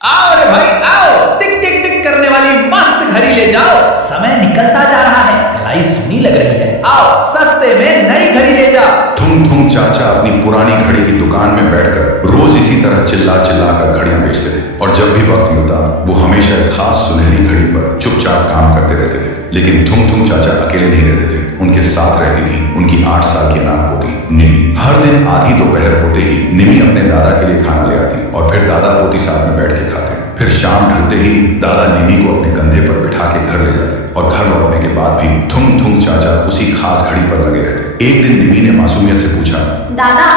आओ रे भाई आओ, टिक टिक टिक करने वाली मस्त घड़ी ले जाओ। समय निकलता जा रहा है, कलाई सुनी लग रही है। आओ सस्ते में नई घड़ी ले जाओ। थुम थुम चाचा अपनी पुरानी घड़ी की दुकान में बैठकर रोज इसी तरह चिल्ला चिल्ला कर घड़ियां बेचते थे और जब भी वक्त मिलता वो हमेशा एक खास सुनहरी घड़ी पर चुपचाप काम करते रहते थे। लेकिन थुम थुम चाचा अकेले नहीं रहते थे, उनके साथ रहती थी उनकी 8 साल की अनाथ पोती निमी। हर दिन आधी दोपहर होते ही निमी अपने दादा के लिए खाना ले आती और फिर दादा पोती साथ में बैठ के खाते। फिर शाम ढलते ही दादा निमी को अपने कंधे पर बिठा के घर ले जाते और घर लौटने के बाद भी थुम थुम चाचा उसी खास घड़ी पर लगे रहते। एक दिन निमी ने मासूमियत से पूछा, दादा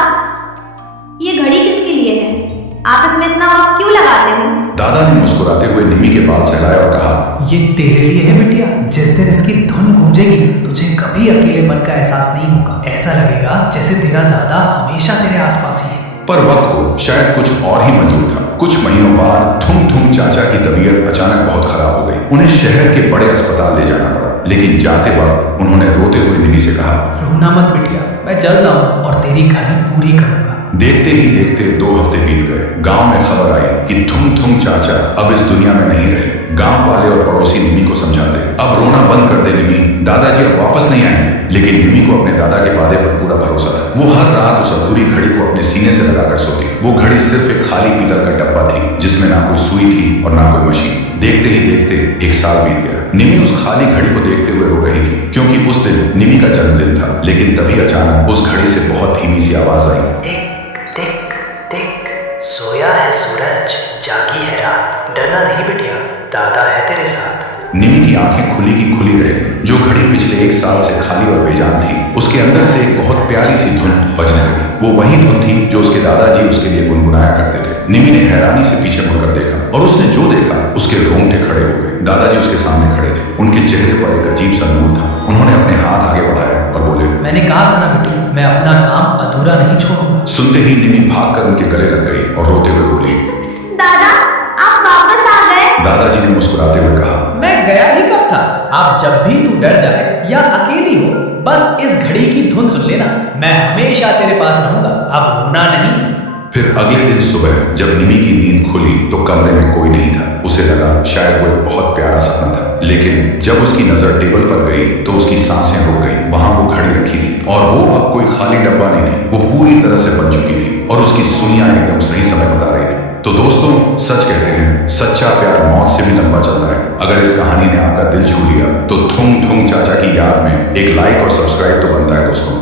ये घड़ी किसके लिए है? आप इसमें इतना वक्त क्यों लगाते हो? दादा ने मुस्कुराते हुए निमी के बाल सहलाए और कहा, ये तेरे लिए है बिटिया। जिस दिन इसकी धुन गूंजेगी ना, तुझे कभी अकेलेपन का एहसास नहीं होगा। ऐसा लगेगा जैसे तेरा दादा हमेशा तेरे आसपास ही है। पर वक्त को शायद कुछ और ही मंजूर था। कुछ महीनों बाद थुम थुम चाचा की तबीयत अचानक बहुत खराब हो गई। उन्हें शहर के बड़े अस्पताल ले जाना पड़ा। लेकिन जाते वक्त उन्होंने रोते हुए निमी से कहा, रोना मत बिटिया, मैं जल्द आऊंगा और तेरी घड़ी पूरी करूंगा। देखते ही देखते 2 हफ्ते बीत गए। गांव में खबर आई कि थुम थुम चाचा अब इस दुनिया में नहीं रहे। गांव वाले और पड़ोसी निमी को समझाते, अब रोना बंद कर दे निमी, दादाजी अब वापस नहीं आएंगे। लेकिन निमी को अपने दादा के वादे पर पूरा भरोसा था। वो हर रात उस अधूरी घड़ी को अपने सीने से लगाकर सोती। वो घड़ी सिर्फ एक खाली पीतल का डब्बा थी जिसमें ना कोई सुई थी और ना कोई मशीन। देखते ही देखते 1 साल बीत गया। निमी उस खाली घड़ी को देखते हुए रो रही थी क्योंकि उस दिन निमी का जन्मदिन था। लेकिन तभी अचानक उस घड़ी से बहुत धीमी सी आवाज आई, टिक टिक टिक, सोया है सूरज, जागी है रात, डरना नहीं बिटिया, दादा है तेरे साथ। निमी की आंखें खुली की खुली रह गई। जो घड़ी पिछले 1 साल से खाली और बेजान थी, उसके अंदर से एक बहुत प्यारी सी धुन बजने लगी। वो वही धुन थी जो उसके दादाजी उसके लिए गुनगुनाया करते थे। निमी ने हैरानी से पीछे मुड़कर देखा और उसने जो देखा उसके रोंगटे खड़े हो गए। दादाजी उसके सामने खड़े थे। उनके चेहरे पर एक अजीब सा नूर था। उन्होंने अपने हाथ आगे बढ़ाए और बोले, मैंने कहा था ना बिटिया, मैं अपना काम अधूरा नहीं छोड़ूंगा। सुनते ही निमी भागकर उनके गले लग गई और रोते हुए बोली, दादा आप वापस आ गए? दादाजी ने मुस्कुराते हुए कहा, मैं गया ही कब था। अब जब भी तू डर जाए या अकेली हो, बस इस घड़ी की धुन सुन लेना, मैं हमेशा तेरे पास रहूंगा। अब रोना नहीं। फिर अगले दिन सुबह जब निमी की नींद खुली तो कमरे में कोई नहीं था। उसे लगा शायद वो एक बहुत प्यारा सपना था। लेकिन जब उसकी नजर टेबल पर गई तो उसकी सांसें रुक गई। वहां वो घड़ी रखी थी और वो अब कोई खाली डब्बा नहीं थी, वो पूरी तरह से बन चुकी थी और उसकी सुइयां एकदम सही समय बता रही थी। तो दोस्तों, सच कहते हैं सच्चा प्यार मौत से भी लंबा चलता है। अगर इस कहानी ने आपका दिल छू लिया तो थुम थुम चाचा की याद में एक लाइक और सब्सक्राइब तो बनता है दोस्तों।